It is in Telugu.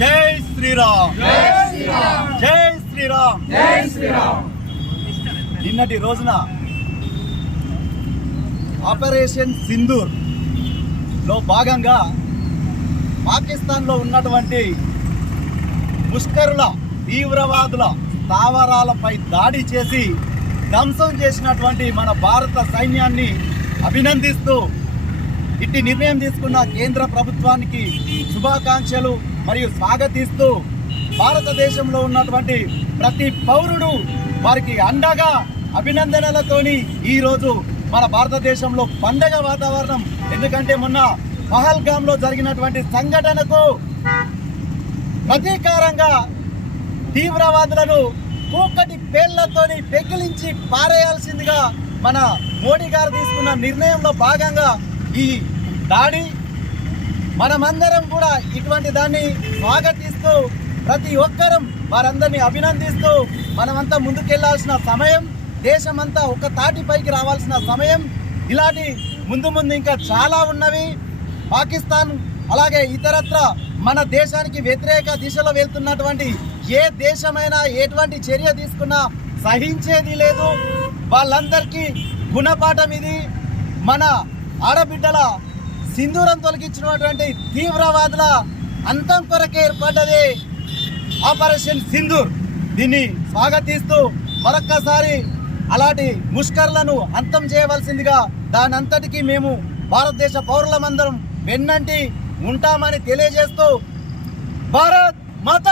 జై శ్రీరామ్, జై శ్రీరామ్, జై శ్రీరామ్. నిన్నటి రోజున ఆపరేషన్ సింధూర్ లో భాగంగా పాకిస్తాన్లో ఉన్నటువంటి ముష్కరుల తీవ్రవాదుల స్థావరాలపై దాడి చేసి ధ్వంసం చేసినటువంటి మన భారత సైన్యాన్ని అభినందిస్తూ ఇట్టి నిర్ణయం తీసుకున్న కేంద్ర ప్రభుత్వానికి శుభాకాంక్షలు మరియు స్వాగతిస్తూ భారతదేశంలో ఉన్నటువంటి ప్రతి పౌరుడు వారికి అండగా అభినందనలతోని ఈరోజు మన భారతదేశంలో పండగ వాతావరణం. ఎందుకంటే మొన్న పహల్గామ్లో జరిగినటువంటి సంఘటనకు ప్రతీకారంగా తీవ్రవాదులను కూకటి పేళ్లతోని పెకిలించి పారేయాల్సిందిగా మన మోడీ గారు తీసుకున్న నిర్ణయంలో భాగంగా ఈ దాడి మనమందరం కూడా ఇటువంటి దాన్ని స్వాగతిస్తూ ప్రతి ఒక్కరం వారందరినీ అభినందిస్తూ మనమంతా ముందుకెళ్లాల్సిన సమయం, దేశమంతా ఒక తాటిపైకి రావాల్సిన సమయం. ఇలాంటి ముందు ఇంకా చాలా ఉన్నవి. పాకిస్తాన్ అలాగే ఇతరత్ర మన దేశానికి వ్యతిరేక దిశలో వెళ్తున్నటువంటి ఏ దేశమైనా ఎటువంటి చర్య తీసుకున్నా సహించేది లేదు. వాళ్ళందరికీ గుణపాఠం ఇది. మన ఆడబిడ్డల సింధూరం తొలగించినటువంటి తీవ్రవాదుల అంతం కొరకే ఏర్పడ్డది ఆపరేషన్ సింధూర్. దీన్ని స్వాగతిస్తూ మరొక్కసారి అలాంటి ముష్కర్లను అంతం చేయవలసిందిగా దానంతటికీ మేము భారతదేశ పౌరులమందరం వెన్నంటి ఉంటామని తెలియజేస్తూ భారత్ మాతా